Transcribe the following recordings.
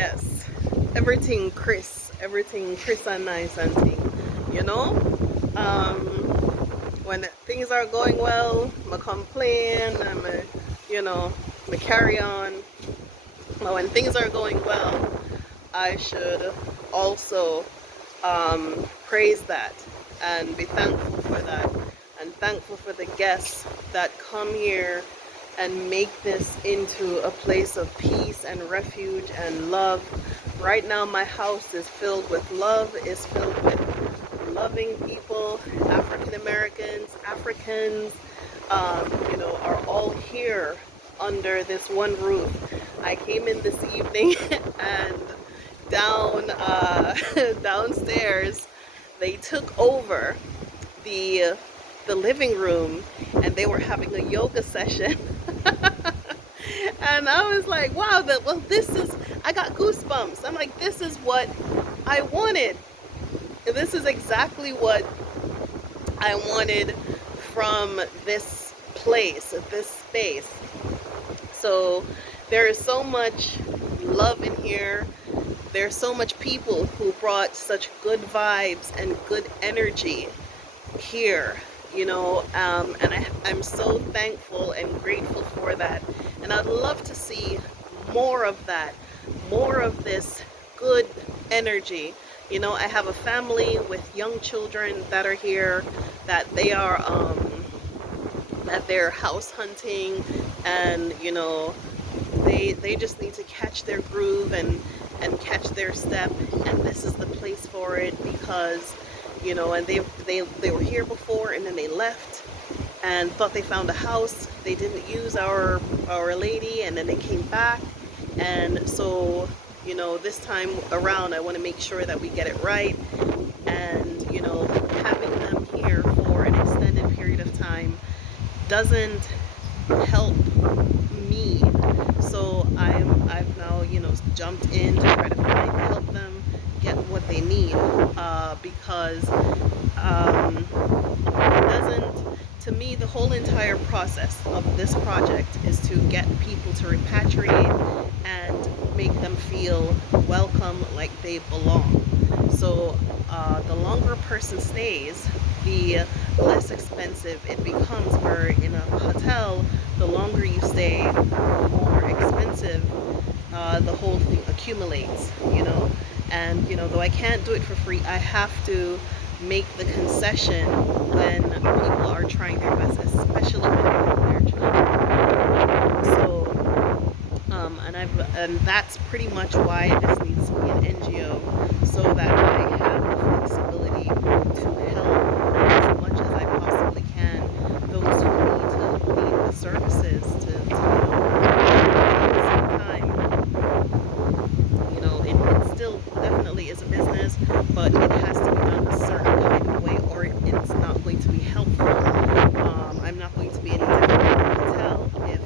Yes, everything Chris and nice and thing, you know. Um, when things are going well, I complain, you know, I carry on. But when things are going well, I should also praise that and be thankful for that, and thankful for the guests that come here and make this into a place of peace and refuge and love. Right now, my house is filled with love, is filled with loving people. African Americans, Africans, are all here under this one roof. I came in this evening and downstairs, they took over the the living room and they were having a yoga session. And I was like, wow, I got goosebumps. I'm like, this is what I wanted. This is exactly what I wanted from this place, this space. So there is so much love in here. There's so much people who brought such good vibes and good energy here, and I'm so thankful and grateful for that. And I'd love to see more of that, more of this good energy. I have a family with young children that are here, that they're house hunting, and they just need to catch their groove and catch their step, and this is the place for it, because and they were here before and then they left and thought they found a house. They didn't use our lady, and then they came back, and so this time around I want to make sure that we get it right. And having them here for an extended period of time doesn't help me. So I've now jumped in to try to help them get what they need, because it doesn't. To me, the whole entire process of this project is to get people to repatriate and make them feel welcome, like they belong. So the longer a person stays, the less expensive it becomes. Where in a hotel, the longer you stay, the more expensive the whole thing accumulates, And though I can't do it for free, I have to make the concession when people are trying their best, especially when they're with their children. So, and that's pretty much why this needs to be an NGO, so that I have the flexibility to help as much as I possibly can those who need the services at the same time. It still definitely is a business, but it has to be done a certain kind of way, or it's not going to be helpful. I'm not going to be any different from a hotel if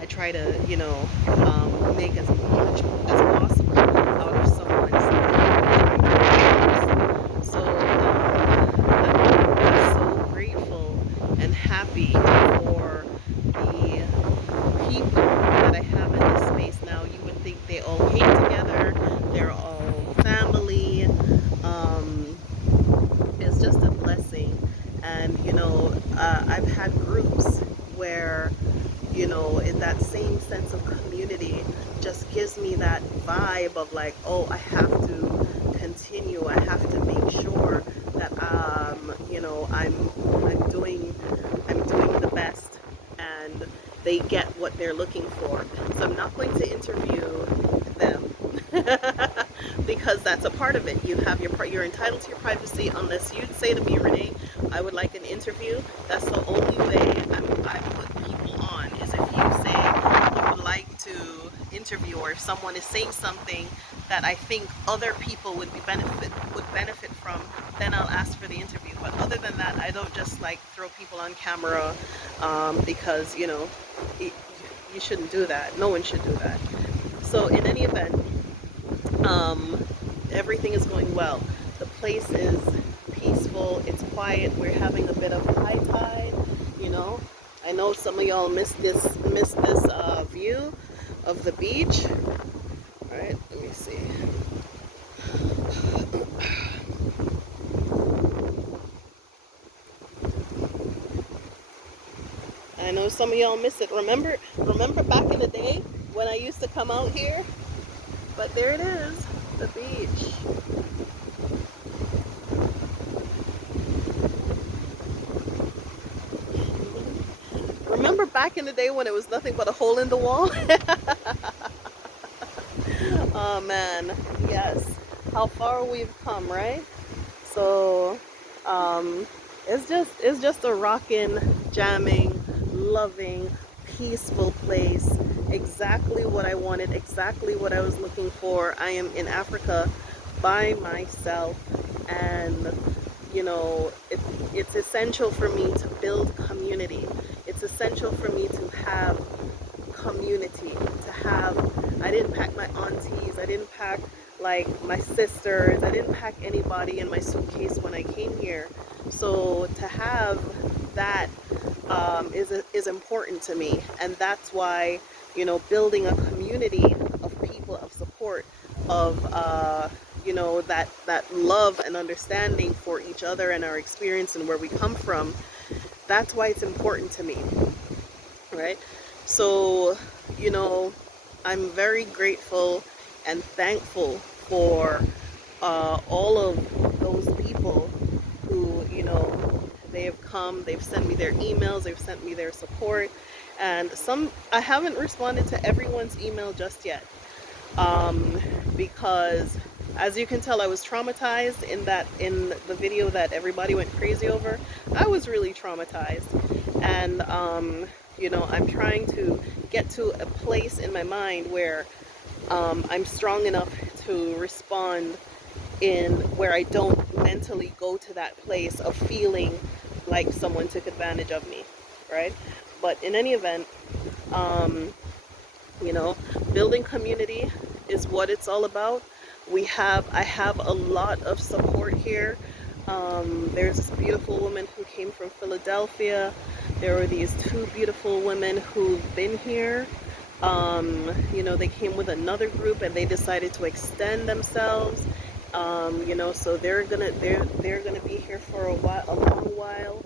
I try to, make as much as possible out of someone's time. So I'm so grateful and happy for the people that I have in this space now. You would think they all came together, they're all family. It's just a blessing. And I've had groups where in that same sense of community just gives me that vibe of like, oh, I have to continue, I have to make sure that I'm doing the best, and they get what they're looking for. So I'm not going to interview them because that's a part of it. You're entitled to your privacy, unless you'd say to me, Renee, I would like an interview. That's the only way I put people on, is if you say you would like to interview, or if someone is saying something that I think other people would benefit from, then I'll ask for the interview. But other than that, I don't just like throw people on camera, because you shouldn't do that. No one should do that. So in any event, everything is going well. The place is peaceful, it's quiet. We're having a bit of high tide, I know some of y'all missed this view of the beach. All right, let me see. know some of y'all miss it. Remember back in the day when I used to come out here? But there it is, the beach. Remember back in the day when it was nothing but a hole in the wall? Oh man, yes. How far we've come, right? So, um, it's just a rocking, jamming, loving, peaceful place. Exactly what I wanted, exactly what I was looking for. I am in Africa by myself, and it's essential for me to build community. It's essential for me to have community, to have, I didn't pack my aunties, I didn't pack like my sisters, I didn't pack anybody in my suitcase when I came here. So to have that is important to me, and that's why building a community of people, of support, of that love and understanding for each other and our experience and where we come from. That's why it's important to me, right? So, you know, I'm very grateful and thankful for all of those people who, they have come, they've sent me their emails, they've sent me their support, and I haven't responded to everyone's email just yet, because as you can tell, I was traumatized in the video that everybody went crazy over. I was really traumatized, and I'm trying to get to a place in my mind where I'm strong enough to respond in where I don't mentally go to that place of feeling like someone took advantage of me, right? But in any event, um, you know, building community is what it's all about. I have a lot of support here. There's this beautiful woman who came from Philadelphia. There were these two beautiful women who've been here. They came with another group and they decided to extend themselves. So they're gonna be here for a long while.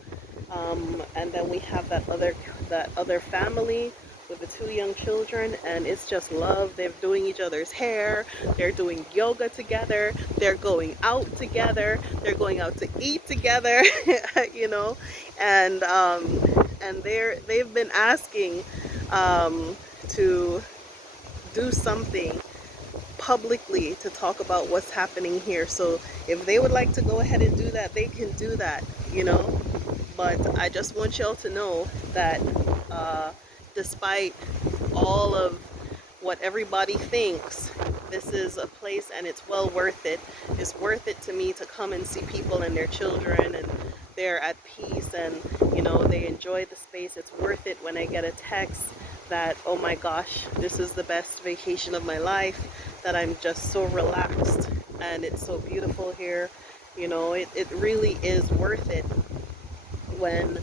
And then we have that other family with the two young children, and it's just love. They're doing each other's hair, they're doing yoga together, they're going out together, they're going out to eat together, you know, and they've been asking to do something publicly to talk about what's happening here. So if they would like to go ahead and do that, they can do that, but I just want y'all to know that despite all of what everybody thinks, this is a place and it's well worth it. It's worth it to me to come and see people and their children, and they're at peace, and they enjoy the space. It's worth it when I get a text that, oh my gosh, this is the best vacation of my life, that I'm just so relaxed and it's so beautiful here. It really is worth it when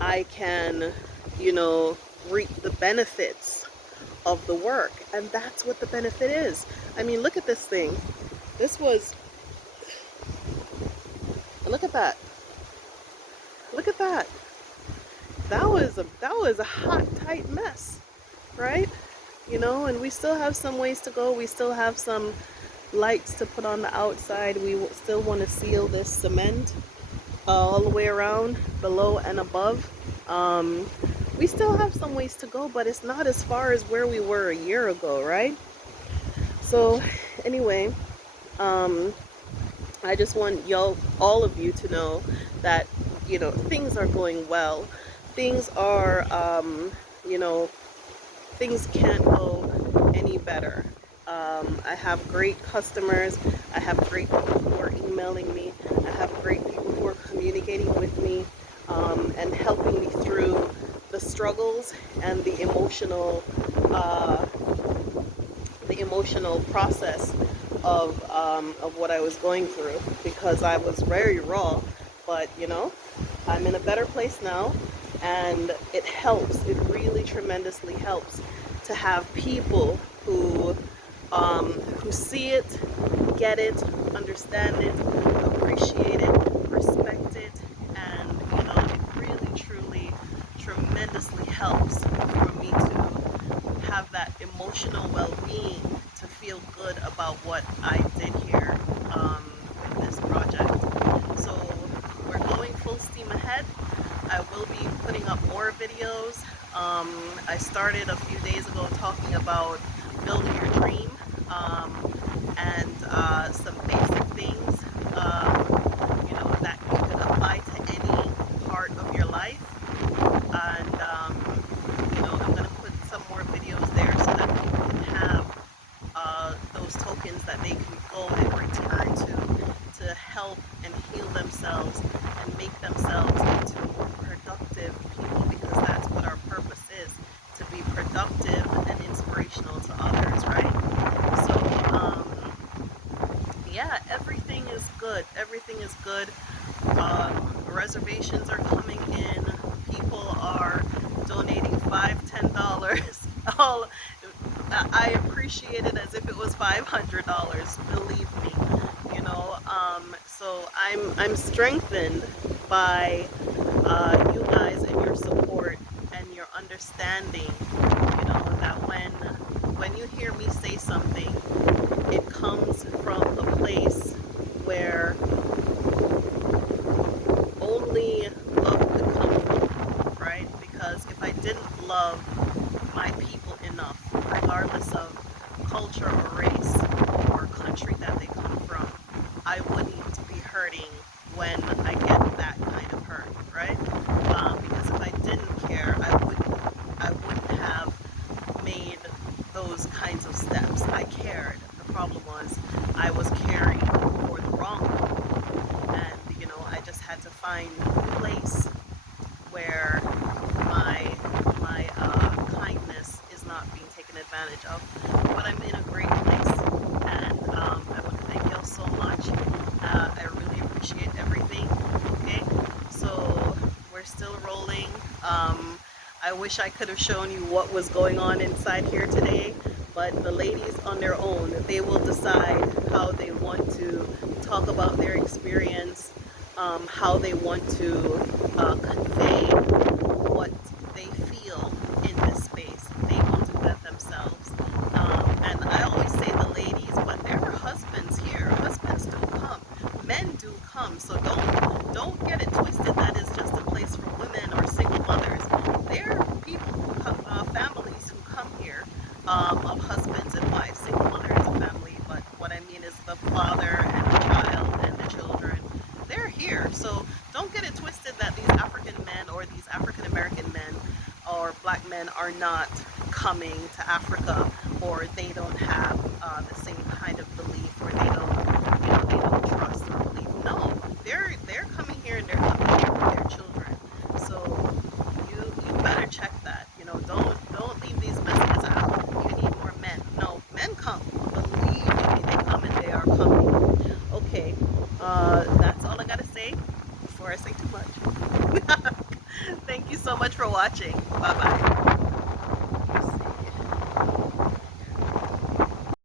I can, reap the benefits of the work. And that's what the benefit is. I mean, look at this thing. Look at that. Look at that. That was a hot, tight mess, right? And we still have some ways to go. We still have some lights to put on the outside. We still want to seal this cement all the way around, below and above. We still have some ways to go, but it's not as far as where we were a year ago, right? So anyway, I just want all of you to know that things are going well. Things are things can't go any better. I have great customers. I have great people who are emailing me. I have great people who are communicating with me, and helping me through the struggles and the emotional process of what I was going through, because I was very raw. But I'm in a better place now, and it helps. It really tremendously helps to have people who see it, get it, understand it, appreciate it, respect it, and it really truly tremendously helps emotional well-being to feel good about what I did here with this project. So we're going full steam ahead. I will be putting up more videos. I started a few days ago talking about building your dream, and some basic things that you could apply to any part of your life. And I'm going to put some more videos there so that people can have those tokens that they can go and return to help and heal themselves and make themselves into productive people, because that's what our purpose is, to be productive and inspirational to others, right? So yeah, everything is good. Everything is good. Reservations are coming in. People are donating $5, $10. All I appreciate it as if it was $500. Believe me, So I'm strengthened by you guys and your support and your understanding. That when you hear me say something, it comes from a place where only love could come from, right? Because if I didn't love my people enough, regardless of culture or race or country that they come from, I wouldn't be hurting when I get that kind of hurt, right? Because if I didn't care, I wouldn't have made those kinds of steps. I cared. The problem was I was caring for the wrong people, and I just had to find a place where my kindness is not being taken advantage of. But I'm in a great place, and I want to thank y'all so much. I really appreciate everything. Okay, so we're still rolling. I wish I could have shown you what was going on inside here today, but the ladies on their own, they will decide how they want to talk about their experience, how they want to convey what they feel in this space. They will do that themselves. And I always say the ladies, but there are husbands here. Husbands do come. Men do come. So don't get it twisted. That is just a place for women or single mothers. There are people who come, families who come here, of husbands and wives. Single mother is a family, but what I mean is the father and the child and the children. They're here. So don't get it twisted that these African men or these African American men or black men are not coming to Africa, or they don't have the same kind of belief, or they don't trust or believe. No, they're coming here, and they're coming here with their children. So you better check that. Don't leave these messages out. You need more men. No, men come. Believe me, they come, and they are coming. Okay, that's all I gotta say before I say too much. Thank you so much for watching. Bye bye.